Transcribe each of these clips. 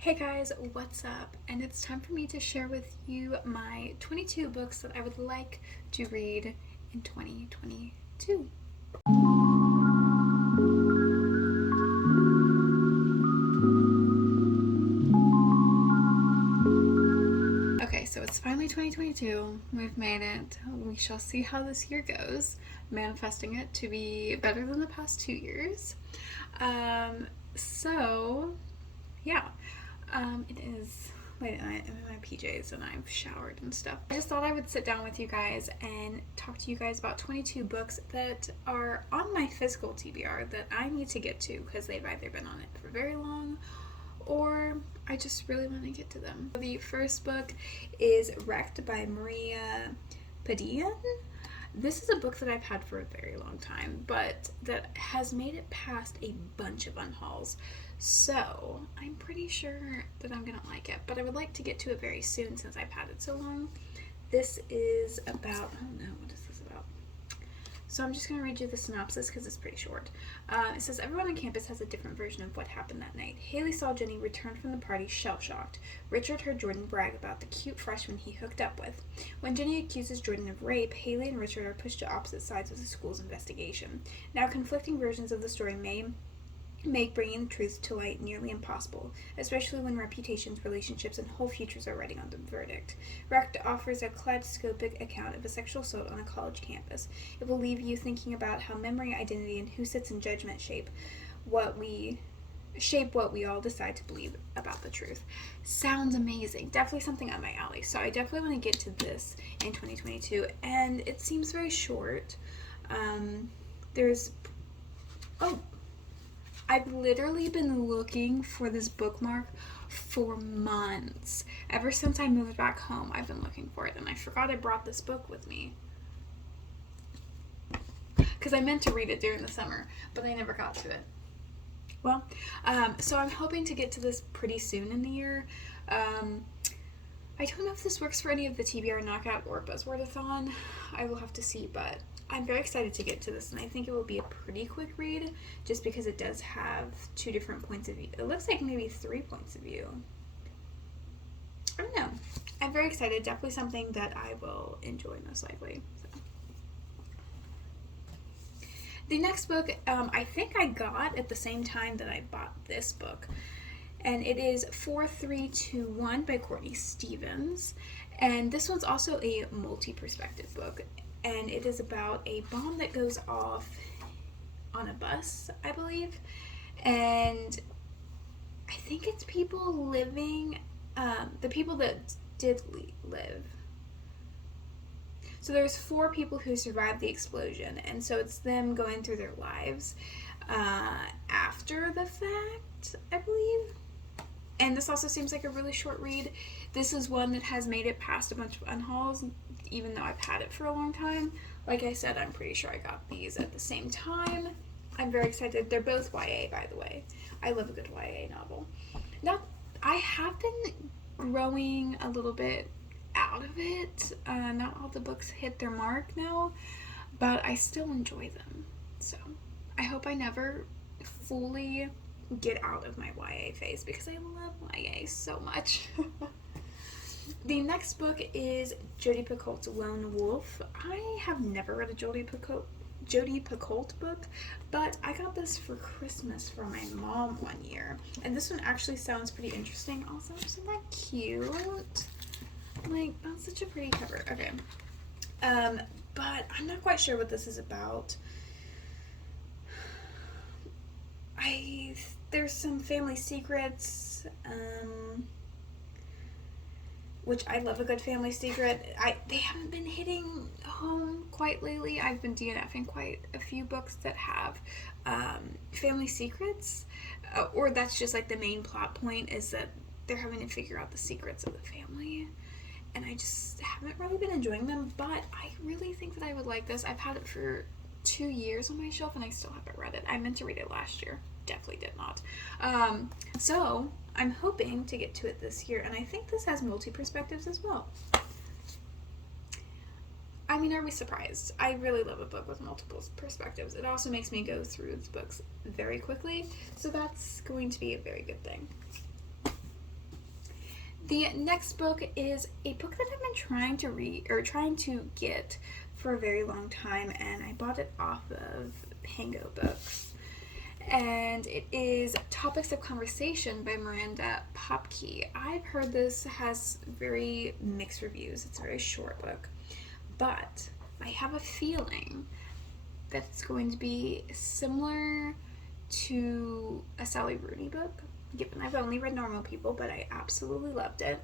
Hey guys, what's up? And it's time for me to share with you my 22 books that I would like to read in 2022. Okay, so it's finally 2022. We've made it. We shall see how this year goes. Manifesting it to be better than the past 2 years. So, yeah. It is late at night. I'm in my PJs and I've showered and stuff. I just thought I would sit down with you guys and talk to you guys about 22 books that are on my physical TBR that I need to get to because they've either been on it for very long or I just really want to get to them. The first book is Wrecked by Maria Padian. This is a book that I've had for a very long time, but that has made it past a bunch of unhauls. So I'm pretty sure that I'm gonna like it, but I would like to get to it very soon since I've had it so long. This is about, oh no, what is this about? So I'm just going to read you the synopsis because it's pretty short. It says, everyone on campus has a different version of what happened that night. Haley saw Jenny return from the party shell-shocked. Richard heard Jordan brag about the cute freshman he hooked up with. When Jenny accuses Jordan of rape, Haley and Richard are pushed to opposite sides of the school's investigation. Now, conflicting versions of the story may make bringing the truth to light nearly impossible, especially when reputations, relationships, and whole futures are riding on the verdict. Wrecked offers a kaleidoscopic account of a sexual assault on a college campus. It will leave you thinking about how memory, identity, and who sits in judgment shape what we all decide to believe about the truth. Sounds amazing. Definitely something up my alley. So I definitely want to get to this in 2022, and it seems very short. I've literally been looking for this bookmark for months. Ever since I moved back home, I've been looking for it, and I forgot I brought this book with me. Because I meant to read it during the summer, but I never got to it. Well, so I'm hoping to get to this pretty soon in the year. I don't know if this works for any of the TBR Knockout or Buzzwordathon. I will have to see, but I'm very excited to get to this, and I think it will be a pretty quick read just because it does have two different points of view. It looks like maybe 3 points of view. I don't know. I'm very excited. Definitely something that I will enjoy most likely. So. The next book I think I got at the same time that I bought this book, and it is 4321 by Courtney Stevens, and this one's also a multi-perspective book. And it is about a bomb that goes off on a bus, I believe. And I think it's people living, the people that did live. So there's 4 people who survived the explosion, and so it's them going through their lives after the fact, I believe. And this also seems like a really short read. This is one that has made it past a bunch of unhauls, even though I've had it for a long time. Like I said, I'm pretty sure I got these at the same time. I'm very excited. They're both YA, by the way. I love a good YA novel. Now, I have been growing a little bit out of it. Not all the books hit their mark now, but I still enjoy them. So, I hope I never fully get out of my YA phase because I love YA so much. The next book is Jodi Picoult's Lone Wolf. I have never read a Jodi Picoult book, but I got this for Christmas from my mom one year. And this one actually sounds pretty interesting. Also, isn't that cute? Like, that's such a pretty cover. Okay. But I'm not quite sure what this is about. There's some family secrets, which I love a good family secret. They haven't been hitting home quite lately. I've been DNFing quite a few books that have family secrets, or that's just like the main plot point is that they're having to figure out the secrets of the family, and I just haven't really been enjoying them, but I really think that I would like this. I've had it for 2 years on my shelf and I still haven't read it. I meant to read it last year. Definitely did not. So I'm hoping to get to it this year, and I think this has multi-perspectives as well. I mean, are we surprised? I really love a book with multiple perspectives. It also makes me go through the books very quickly, so that's going to be a very good thing. The next book is a book that I've been trying to read, or trying to get for a very long time, and I bought it off of Pango Books. And it is Topics of Conversation by Miranda Popke. I've heard this has very mixed reviews. It's a very short book. But I have a feeling that it's going to be similar to a Sally Rooney book. Given I've only read Normal People, but I absolutely loved it.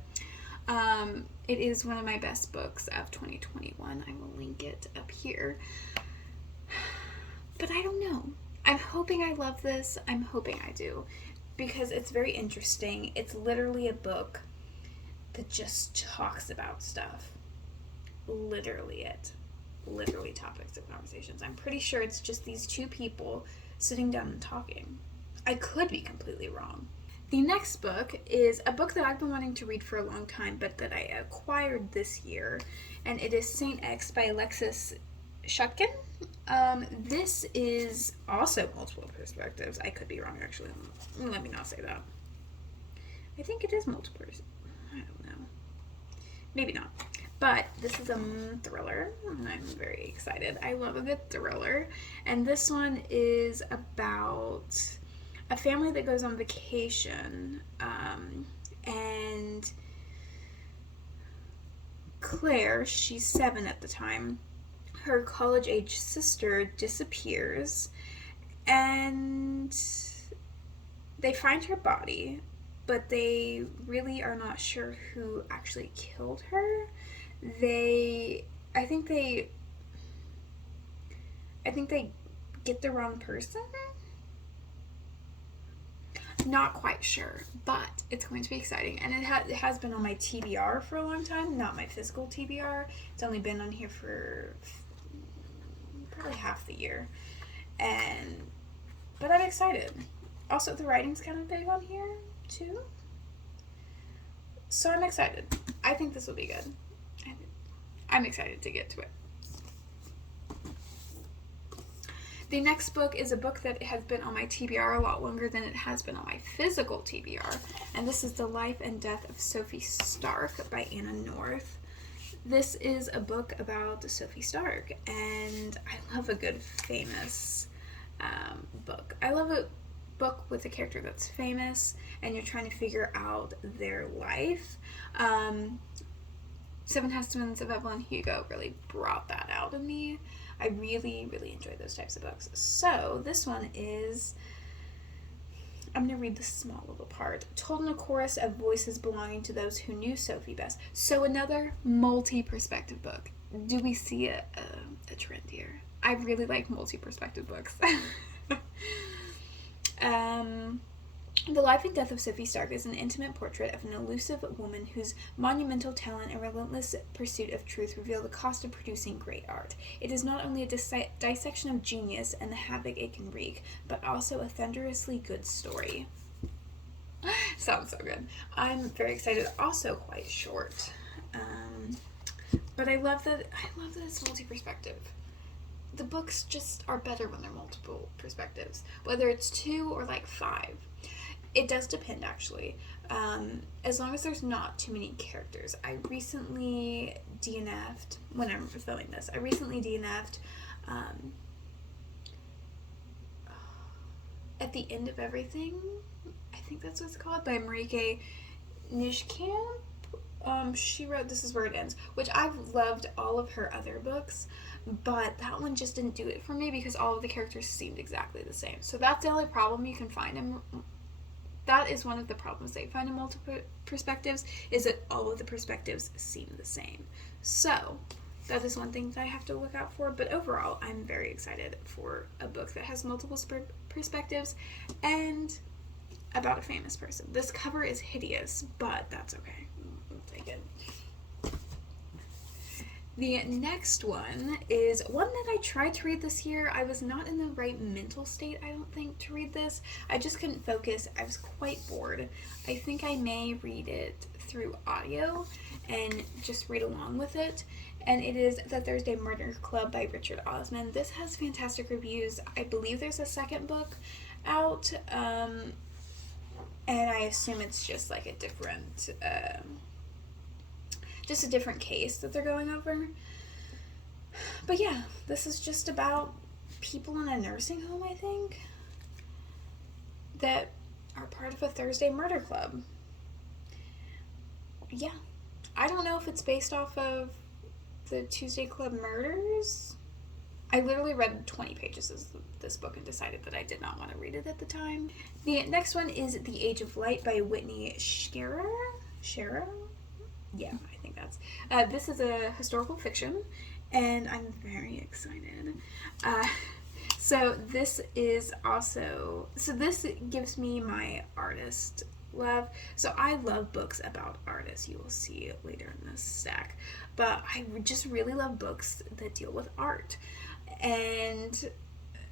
It is one of my best books of 2021. I will link it up here. But I don't know. I'm hoping I love this. I'm hoping I do. Because it's very interesting. It's literally a book that just talks about stuff. Literally it. Literally topics of conversations. I'm pretty sure it's just these two people sitting down and talking. I could be completely wrong. The next book is a book that I've been wanting to read for a long time, but that I acquired this year, and it is Saint X by Alexis Shutkin. This is also multiple perspectives. I could be wrong, actually. Let me not say that. I think it is multiple. I don't know. Maybe not. But this is a thriller, and I'm very excited. I love a good thriller. And this one is about a family that goes on vacation, and Claire, she's 7 at the time, her college-age sister disappears, and they find her body, but they really are not sure who actually killed her. I think they get the wrong person. Not quite sure, but it's going to be exciting, and it has been on my TBR for a long time, not my physical TBR. It's only been on here for probably half the year, but I'm excited. Also, the writing's kind of big on here too, so I'm excited. I think this will be good. I'm excited to get to it. The next book is a book that has been on my TBR a lot longer than it has been on my physical TBR, and this is The Life and Death of Sophie Stark by Anna North. This is a book about Sophie Stark, and I love a good famous book. I love a book with a character that's famous, and you're trying to figure out their life. Seven Testaments of Evelyn Hugo really brought that out in me. I really, really enjoy those types of books. So this one is, I'm going to read the small little part. Told in a chorus of voices belonging to those who knew Sophie best. So another multi-perspective book. Do we see a trend here? I really like multi-perspective books. The Life and Death of Sophie Stark is an intimate portrait of an elusive woman whose monumental talent and relentless pursuit of truth reveal the cost of producing great art. It is not only a dissection of genius and the havoc it can wreak, but also a thunderously good story. Sounds so good. I'm very excited. Also quite short, but I love that it's multi-perspective. The books just are better when they're multiple perspectives, whether it's 2 or like 5. It does depend, actually. As long as there's not too many characters. I recently DNF'd, when I'm filming this, At the End of Everything, I think that's what it's called, by Marieke Nijkamp. She wrote This Is Where It Ends, which I've loved all of her other books, but that one just didn't do it for me because all of the characters seemed exactly the same. So that's the only problem you can find in. That is one of the problems they find in multiple perspectives, is that all of the perspectives seem the same. So that is one thing that I have to look out for, but overall I'm very excited for a book that has multiple perspectives and about a famous person. This cover is hideous, but that's okay. I'll take it. The next one is one that I tried to read this year. I was not in the right mental state, I don't think, to read this. I just couldn't focus. I was quite bored. I think I may read it through audio and just read along with it. And it is The Thursday Murder Club by Richard Osman. This has fantastic reviews. I believe there's a second book out. and I assume it's just like a different case that they're going over. But yeah, this is just about people in a nursing home, I think, that are part of a Thursday murder club. Yeah. I don't know if it's based off of the Tuesday Club murders. I literally read 20 pages of this book and decided that I did not want to read it at the time. The next one is The Age of Light by Whitney Scherer? Yeah, I think that's. This is a historical fiction, and I'm very excited. So this gives me my artist love. So I love books about artists. You will see it later in this stack. But I just really love books that deal with art. And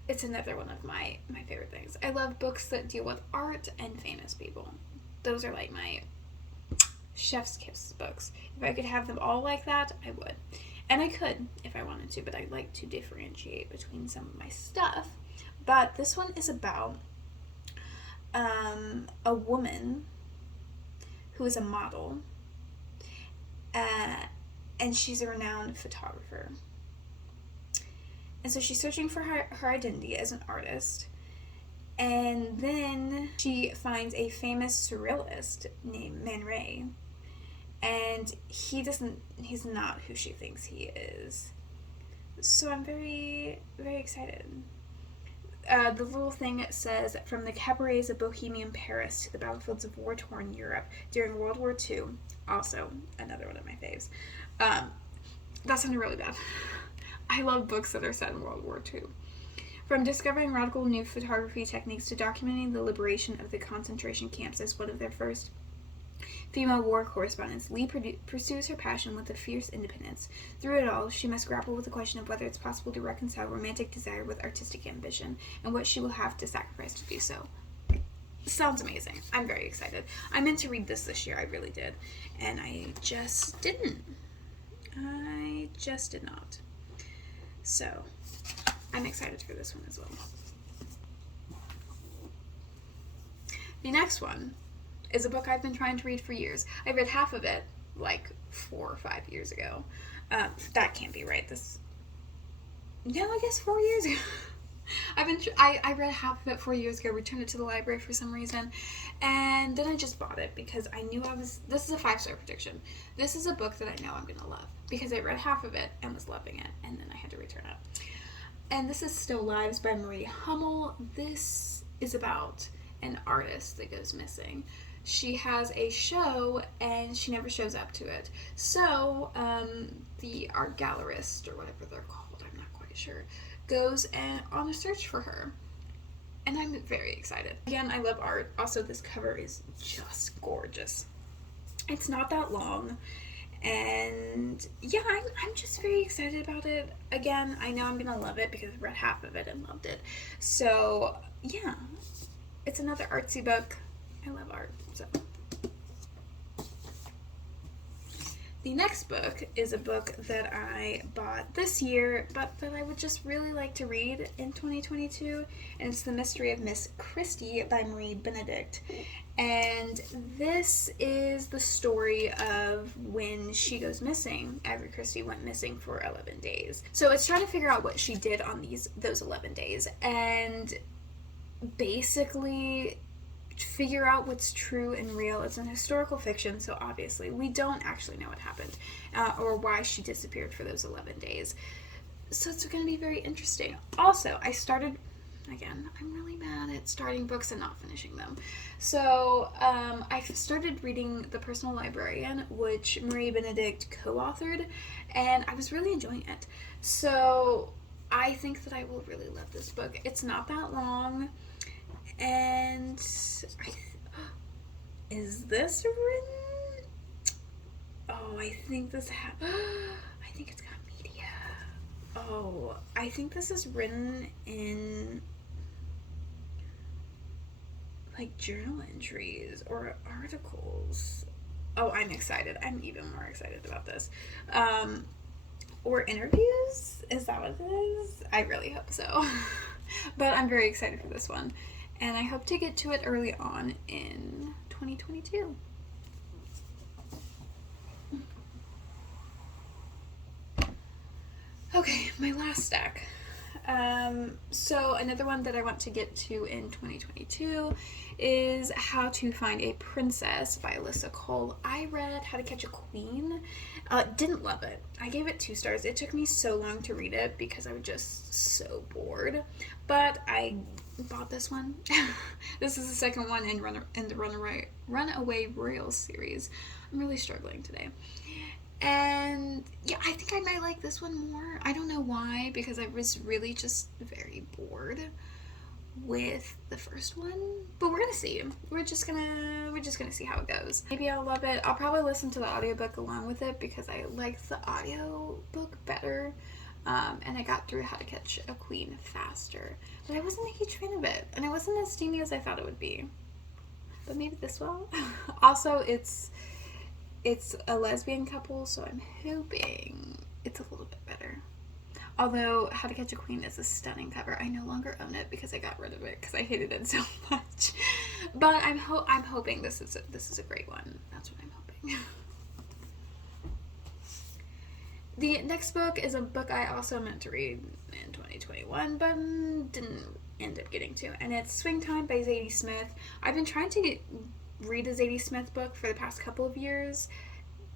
it's another one of my favorite things. I love books that deal with art and famous people. Those are like my chef's kiss books. If I could have them all like that, I would. And I could if I wanted to, but I like to differentiate between some of my stuff. But this one is about a woman who is a model, and she's a renowned photographer. And so she's searching for her identity as an artist, and then she finds a famous surrealist named Man Ray, and he's not who she thinks he is. So I'm very, very excited. The little thing says, from the cabarets of Bohemian Paris to the battlefields of war-torn Europe during World War II. Also, another one of my faves. That sounded really bad. I love books that are set in World War II. From discovering radical new photography techniques to documenting the liberation of the concentration camps as one of their first female war correspondents, Lee pursues her passion with a fierce independence. Through it all, she must grapple with the question of whether it's possible to reconcile romantic desire with artistic ambition, and what she will have to sacrifice to do so. Sounds amazing. I'm very excited. I meant to read this year, I really did, and I just didn't. I just did not. So, I'm excited for this one as well. The next one is a book I've been trying to read for years. I read half of it like 4 or 5 years ago. That can't be right. I guess 4 years ago. I read half of it 4 years ago, returned it to the library for some reason, and then I just bought it because I knew this is a 5-star prediction. This is a book that I know I'm going to love because I read half of it and was loving it, and then I had to return it. And this is Still Lives by Marie Hummel. This is about an artist that goes missing. She has a show and she never shows up to it. So the art gallerist, or whatever they're called, I'm not quite sure, goes on a search for her. And I'm very excited. Again, I love art. Also, this cover is just gorgeous. It's not that long. And yeah, I'm just very excited about it. Again, I know I'm going to love it because I read half of it and loved it. So yeah, it's another artsy book. I love art, so. The next book is a book that I bought this year, but that I would just really like to read in 2022, and it's The Mystery of Miss Christie by Marie Benedict. And this is the story of when she goes missing. Agatha Christie went missing for 11 days. So it's trying to figure out what she did on those 11 days, and basically figure out what's true and real. It's an historical fiction, so obviously we don't actually know what happened or why she disappeared for those 11 days. So it's going to be very interesting. Also, again, I'm really bad at starting books and not finishing them. So I started reading The Personal Librarian, which Marie Benedict co-authored, and I was really enjoying it. So I think that I will really love this book. It's not that long. And is this written? Oh, I think I think it's got media. Oh, I think this is written in like journal entries or articles. Oh, I'm excited. I'm even more excited about this. Or interviews? Is that what it is? I really hope so. But I'm very excited for this one. and I hope to get to it early on in 2022. Okay, my last stack. So another one that I want to get to in 2022 is How to Find a Princess by Alyssa Cole. I read How to Catch a Queen. Didn't love it. I gave it 2 stars. It took me so long to read it because I was just so bored. But I bought this one. This is the second one in the Runaway Royals series. I'm really struggling today. And yeah, I think I might like this one more. I don't know why, because I was really just very bored with the first one. But we're gonna see. We're just gonna see how it goes. Maybe I'll love it. I'll probably listen to the audiobook along with it because I like the audiobook better. And I got through How to Catch a Queen faster. But I wasn't a huge fan of it. And it wasn't as steamy as I thought it would be. But maybe this will. Also, it's a lesbian couple, so I'm hoping it's a little bit better. Although How to Catch a Queen is a stunning cover. I no longer own it because I got rid of it because I hated it so much. But I'm hoping this is a great one. That's what I'm hoping. The next book is a book I also meant to read in 2021, but didn't end up getting to, and it's Swing Time by Zadie Smith. I've been trying to read a Zadie Smith book for the past couple of years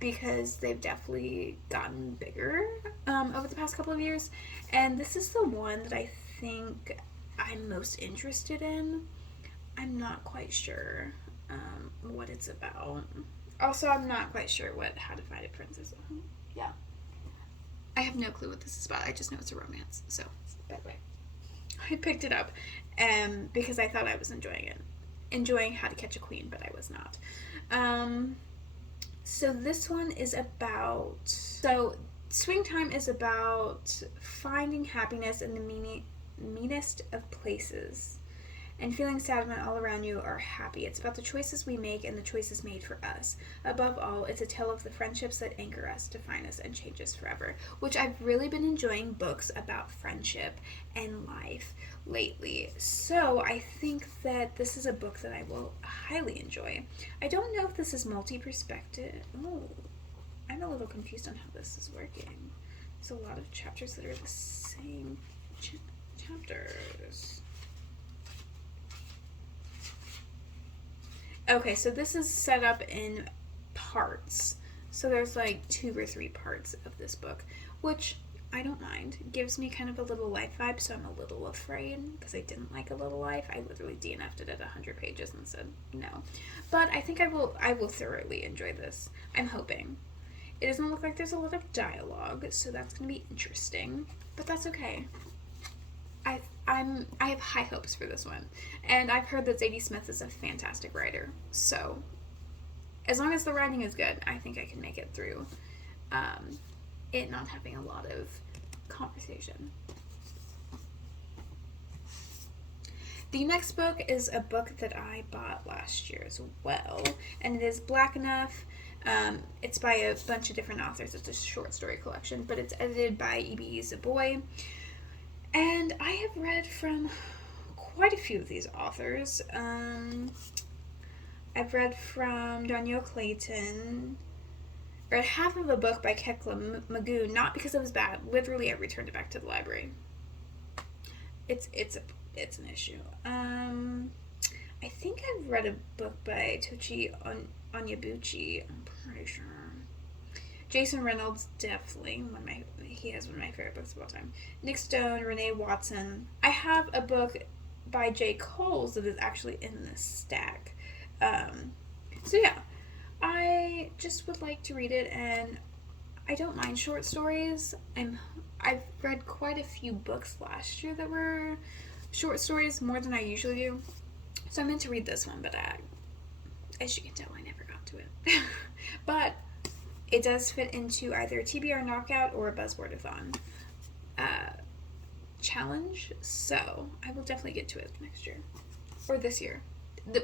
because they've definitely gotten bigger over the past couple of years, and this is the one that I think I'm most interested in. I'm not quite sure what it's about. Also, I'm not quite sure How to Find a Princess. Yeah. I have no clue what this is about. I just know it's a romance. So, by the way, I picked it up because I thought I was enjoying How to Catch a Queen, but I was not. So this one is about... So Swing Time is about finding happiness in the meanest of places and feeling sad when all around you are happy. It's about the choices we make and the choices made for us. Above all, it's a tale of the friendships that anchor us, define us, and change us forever. Which I've really been enjoying books about friendship and life lately. So I think that this is a book that I will highly enjoy. I don't know if this is multi-perspective. Oh, I'm a little confused on how this is working. There's a lot of chapters that are the same chapters. Okay, so this is set up in parts. So there's like 2 or 3 parts of this book, which I don't mind. It gives me kind of a Little Life vibe, so I'm a little afraid because I didn't like A Little Life. I literally DNF'd it at 100 pages and said no. But I think I will thoroughly enjoy this. I'm hoping. It doesn't look like there's a lot of dialogue, so that's going to be interesting. But that's okay. I have high hopes for this one. And I've heard that Zadie Smith is a fantastic writer. So, as long as the writing is good, I think I can make it through it not having a lot of conversation. The next book is a book that I bought last year as well. And it is Black Enough. It's by a bunch of different authors. It's a short story collection, but it's edited by E.B. Zaboy. And I have read from quite a few of these authors. I've read from Danielle Clayton. Read half of a book by Kekla Magoo, not because it was bad. Literally, I returned it back to the library. It's an issue. I think I've read a book by Tochi Onyebuchi. I'm pretty sure. Jason Reynolds, definitely he has one of my favorite books of all time. Nick Stone, Renee Watson. I have a book by J. Coles that is actually in this stack. So yeah, I just would like to read it, and I don't mind short stories. I've read quite a few books last year that were short stories, more than I usually do. So I meant to read this one, but as you can tell, I never got to it. But it does fit into either a TBR knockout or a Buzzwordathon challenge, so I will definitely get to it next year. Or this year.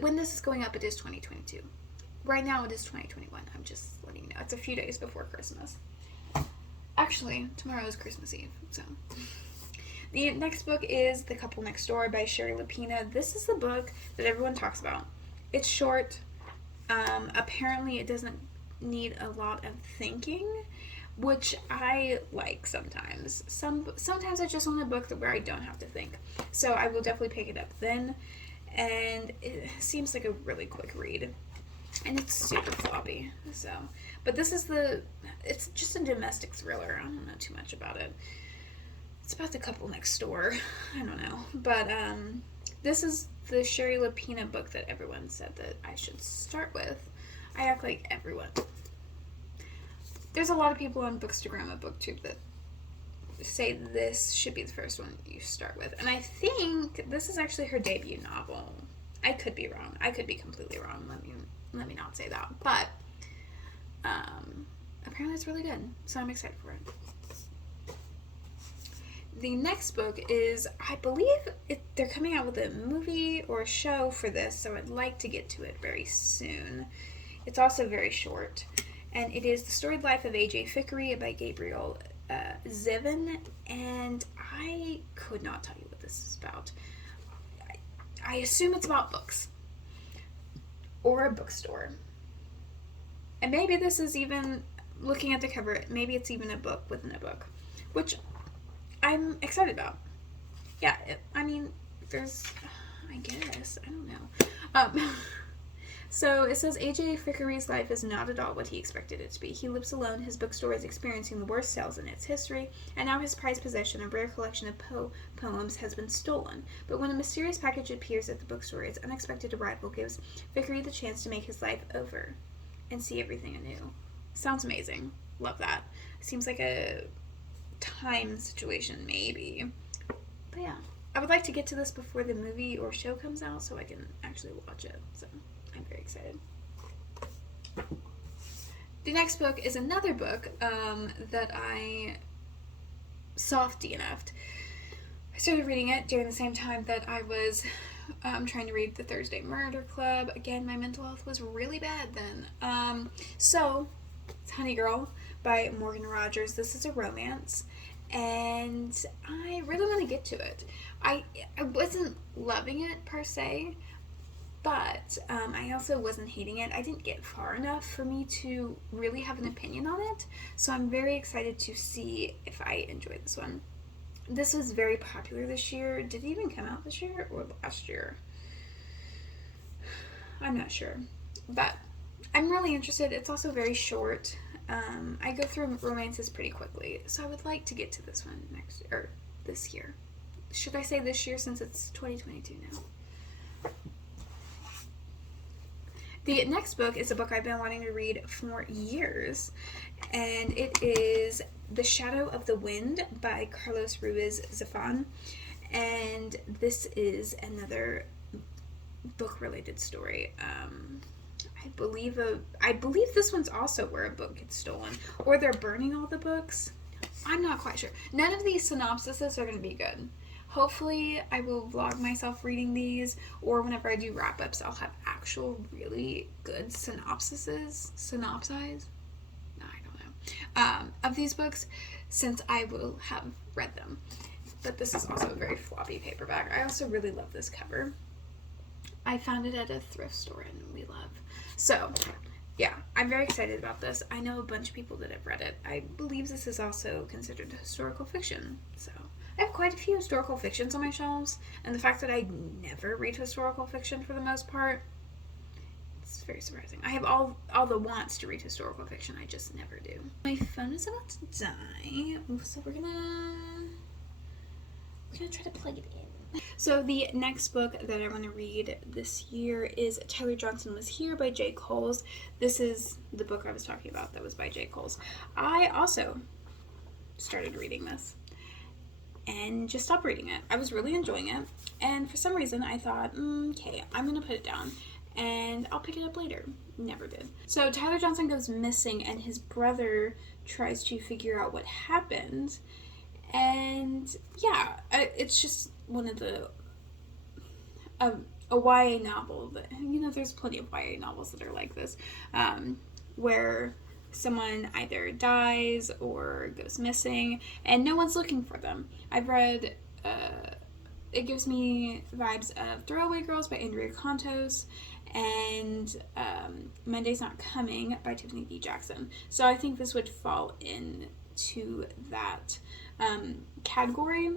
When this is going up, it is 2022. Right now, it is 2021. I'm just letting you know. It's a few days before Christmas. Actually, tomorrow is Christmas Eve, so... The next book is The Couple Next Door by Sherry Lapina. This is the book that everyone talks about. It's short. Apparently it doesn't need a lot of thinking, which I like sometimes. Sometimes I just want a book where I don't have to think. So I will definitely pick it up then. And it seems like a really quick read. And it's super floppy. So, but this is it's just a domestic thriller. I don't know too much about it. It's about the couple next door. I don't know. But this is the Sherry Lapina book that everyone said that I should start with. I act like everyone. There's a lot of people on Bookstagram and BookTube that say this should be the first one you start with. And I think this is actually her debut novel. I could be wrong. I could be completely wrong. Let me not say that. But apparently it's really good. So I'm excited for it. The next book is, I believe they're coming out with a movie or a show for this, so I'd like to get to it very soon. It's also very short, and it is The Storied Life of AJ Fickery by Gabriel Zivin, and I could not tell you what this is about. I assume it's about books or a bookstore, and maybe this is even, looking at the cover, maybe it's even a book within a book, which I'm excited about. Yeah, there's, I guess, I don't know. So it says, AJ Fickery's life is not at all what he expected it to be. He lives alone, his bookstore is experiencing the worst sales in its history, and now his prized possession, a rare collection of poems, has been stolen. But when a mysterious package appears at the bookstore, its unexpected arrival gives Fickery the chance to make his life over and see everything anew. Sounds amazing. Love that. Seems like a time situation, maybe. But yeah, I would like to get to this before the movie or show comes out so I can actually watch it. So I'm very excited. The next book is another book that I soft DNF'd. I started reading it during the same time that I was trying to read The Thursday Murder Club. Again, my mental health was really bad then. So it's Honey Girl by Morgan Rogers. This is a romance, and I really want to get to it. I wasn't loving it per se, but I also wasn't hating it. I didn't get far enough for me to really have an opinion on it, so I'm very excited to see if I enjoy this one. This was very popular this year. Did it even come out this year or last year? I'm not sure, but I'm really interested. It's also very short. I go through romances pretty quickly, so I would like to get to this one this year. Should I say this year since it's 2022 now? The next book is a book I've been wanting to read for years, and it is The Shadow of the Wind by Carlos Ruiz Zafón, and this is another book-related story. I believe this one's also where a book gets stolen, or they're burning all the books. I'm not quite sure. None of these synopsises are going to be good. Hopefully, I will vlog myself reading these, or whenever I do wrap-ups, I'll have actual really good synopsises. I don't know. Of these books, since I will have read them. But this is also a very floppy paperback. I also really love this cover. I found it at a thrift store and we love. So, yeah, I'm very excited about this. I know a bunch of people that have read it. I believe this is also considered historical fiction. So, I have quite a few historical fictions on my shelves, and the fact that I never read historical fiction for the most part, it's very surprising. I have all the wants to read historical fiction, I just never do. My phone is about to die, so we're gonna try to plug it in. So the next book that I want to read this year is Tyler Johnson Was Here by J. Coles. This is the book I was talking about that was by J. Coles. I also started reading this and just stopped reading it. I was really enjoying it, and for some reason I thought, okay, I'm going to put it down and I'll pick it up later. Never did. So Tyler Johnson goes missing and his brother tries to figure out what happened, and yeah, it's just one of the a YA novel that, there's plenty of YA novels that are like this, where someone either dies or goes missing and no one's looking for them. I've read it gives me vibes of Throwaway Girls by Andrea Contos and Monday's Not Coming by Tiffany D. Jackson. So I think this would fall into that category.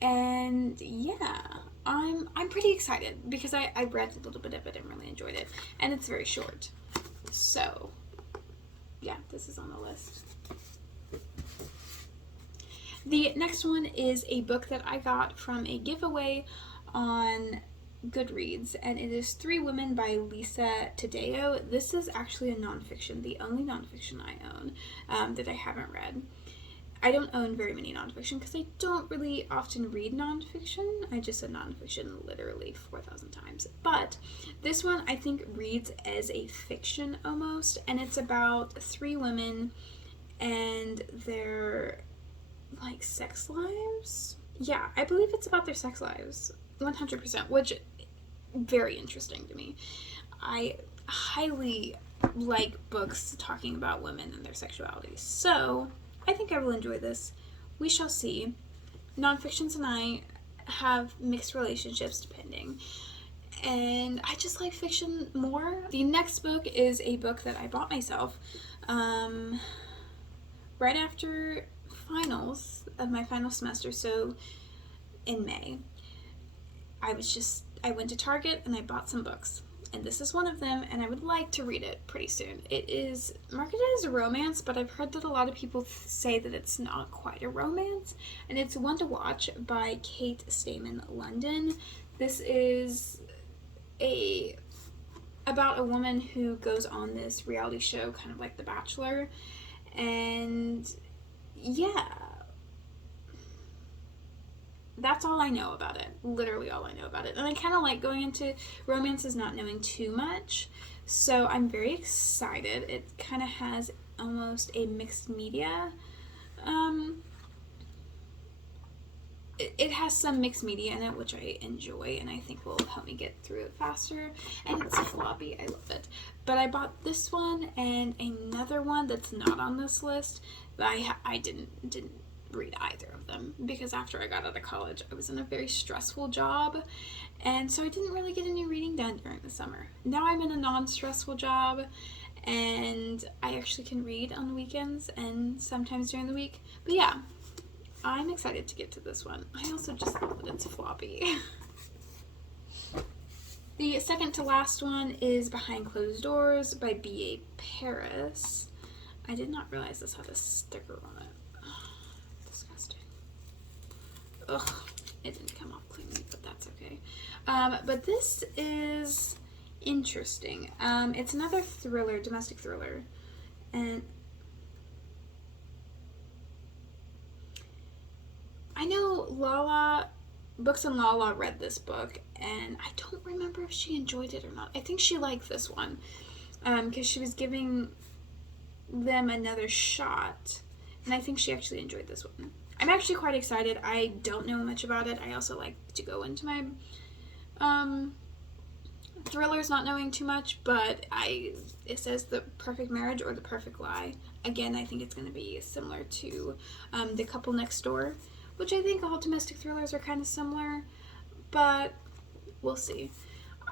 And yeah, I'm pretty excited because I read a little bit of it and really enjoyed it. And it's very short. So yeah, this is on the list. The next one is a book that I got from a giveaway on Goodreads, and it is Three Women by Lisa Taddeo. This is actually a nonfiction, the only nonfiction I own that I haven't read. I don't own very many nonfiction because I don't really often read nonfiction. I just said nonfiction literally 4,000 times. But this one I think reads as a fiction almost, and it's about three women and their like sex lives. Yeah, I believe it's about their sex lives 100%, which very interesting to me. I highly like books talking about women and their sexuality, so I think I will enjoy this. We shall see. Nonfictions and I have mixed relationships depending, and I just like fiction more. The next book is a book that I bought myself right after finals of my final semester, so in May. I went to Target and I bought some books, and this is one of them, and I would like to read it pretty soon. It is marketed as a romance, but I've heard that a lot of people say that it's not quite a romance, and it's One to Watch by Kate Stayman London. This is about a woman who goes on this reality show, kind of like The Bachelor, and yeah, that's all I know about it. Literally all I know about it. And I kind of like going into romances not knowing too much, so I'm very excited. It kind of has almost a mixed media. It has some mixed media in it, which I enjoy, and I think will help me get through it faster. And it's floppy. I love it. But I bought this one and another one that's not on this list. But I didn't read either of them because after I got out of college, I was in a very stressful job, and so I didn't really get any reading done during the summer. Now I'm in a non-stressful job, and I actually can read on the weekends and sometimes during the week. But yeah, I'm excited to get to this one. I also just love that it's floppy. The second to last one is Behind Closed Doors by B.A. Paris. I did not realize this had a sticker on it. Disgusting. Ugh, it didn't come off cleanly, but that's okay. But this is interesting. It's another thriller, domestic thriller. And I know Lala, Books and Lala read this book, and I don't remember if she enjoyed it or not. I think she liked this one, because she was giving them another shot, and I think she actually enjoyed this one. I'm actually quite excited. I don't know much about it. I also like to go into my thrillers not knowing too much, but it says The Perfect Marriage or The Perfect Lie. Again, I think it's going to be similar to The Couple Next Door, which I think all domestic thrillers are kind of similar, but we'll see.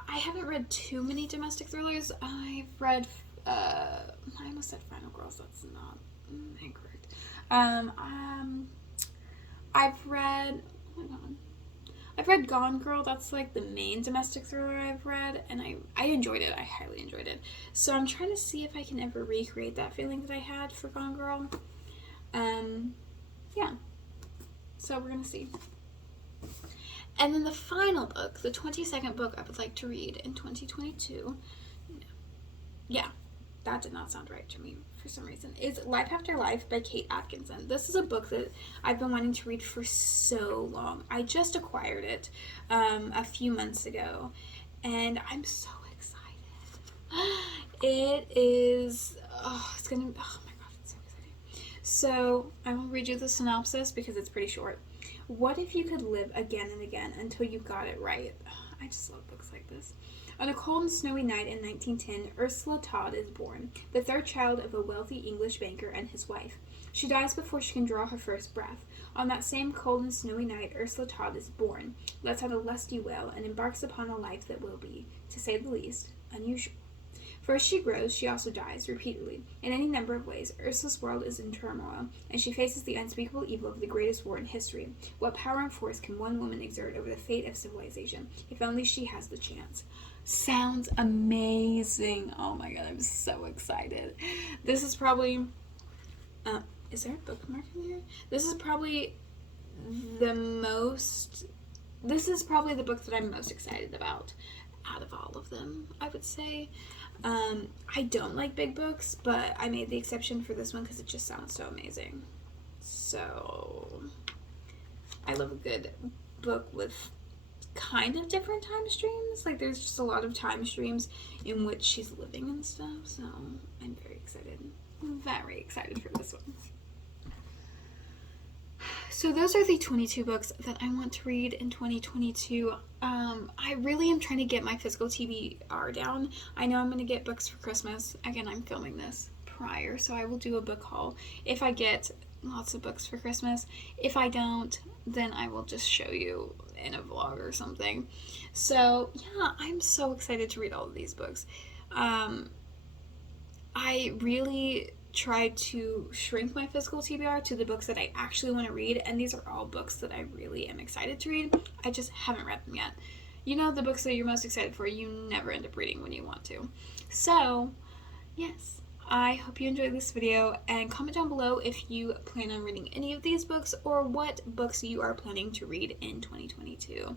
I haven't read too many domestic thrillers. I've read I almost said Final Girls. That's not incorrect. I've read, oh my god, I've read Gone Girl. That's like the main domestic thriller I've read, and I enjoyed it. I highly enjoyed it. So I'm trying to see if I can ever recreate that feeling that I had for Gone Girl. Yeah. So we're gonna see. And then the final book, the 22nd book I would like to read in 2022. Yeah, that did not sound right to me for some reason. Is Life After Life by Kate Atkinson. This is a book that I've been wanting to read for so long. I just acquired it a few months ago, and I'm so excited. It is, it's gonna, oh my god, it's so exciting. So I will read you the synopsis because it's pretty short. What if you could live again and again until you got it right? I just love books like this. On a cold and snowy night in 1910, Ursula Todd is born, the third child of a wealthy English banker and his wife. She dies before she can draw her first breath. On that same cold and snowy night, Ursula Todd is born, lets out a lusty wail, and embarks upon a life that will be, to say the least, unusual. For as she grows, she also dies, repeatedly. In any number of ways, Ursula's world is in turmoil, and she faces the unspeakable evil of the greatest war in history. What power and force can one woman exert over the fate of civilization, if only she has the chance? Sounds amazing. Oh my god, I'm so excited. This is probably... is there a bookmark in here? This is probably the book that I'm most excited about out of all of them, I would say. I don't like big books, but I made the exception for this one because it just sounds so amazing. So, I love a good book with kind of different time streams. Like, there's just a lot of time streams in which she's living and stuff, so I'm very excited. Very excited for this one. So those are the 22 books that I want to read in 2022. I really am trying to get my physical TBR down. I know I'm going to get books for Christmas. Again, I'm filming this prior, so I will do a book haul if I get lots of books for Christmas. If I don't, then I will just show you in a vlog or something. So yeah, I'm so excited to read all of these books. I really tried to shrink my physical TBR to the books that I actually want to read, and these are all books that I really am excited to read. I just haven't read them yet. You know, the books that you're most excited for, you never end up reading when you want to. So, yes, I hope you enjoyed this video, and comment down below if you plan on reading any of these books or what books you are planning to read in 2022.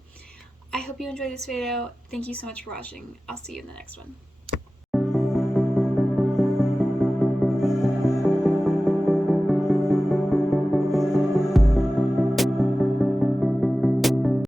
I hope you enjoyed this video. Thank you so much for watching. I'll see you in the next one.